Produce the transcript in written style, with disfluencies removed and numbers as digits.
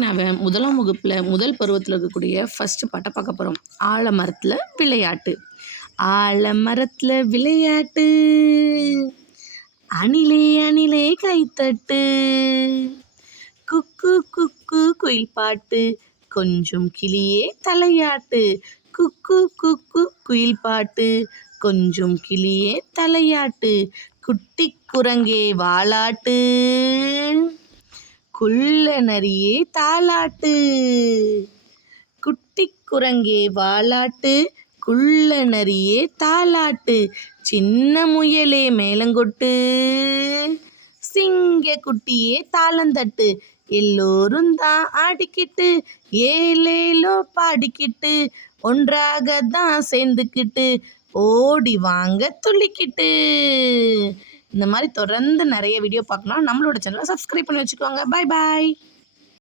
நான் முதலாம் வகுப்பில் முதல் பருவத்தில் இருக்கக்கூடிய ஃபஸ்ட்டு பாட்டை பார்க்க போகிறோம். ஆலமரத்தில் விளையாட்டு. ஆலமரத்தில் விளையாட்டு, அணிலே அணிலே கைத்தட்டு, குக்கு குக்கு குயில் பாட்டு, கொஞ்சம் கிளியே தலையாட்டு. குக்கு குக்கு குயில் பாட்டு, கொஞ்சம் கிளியே தலையாட்டு. குட்டி குரங்கே வாலாட்டு, குள்ள நரியே தாலாட்டு. குட்டி குரங்கே வாலாட்டு, குள்ள நரியே தாலாட்டு. சின்ன முயலே மேலங்கொட்டு, சிங்க குட்டியே தாளந்தட்டு. எல்லோரும் தான் ஆடிக்கிட்டு, ஏலேலோ பாடிக்கிட்டு, ஒன்றாக தான் சேர்ந்துக்கிட்டு, ஓடி வாங்க துள்ளிக்கிட்டு. இந்த மாதிரி தொடர்ந்து நிறைய வீடியோ பார்க்கணும். நம்மளோட சேனலை சப்ஸ்கிரைப் பண்ணி வச்சுக்கோங்க. பாய் பாய்.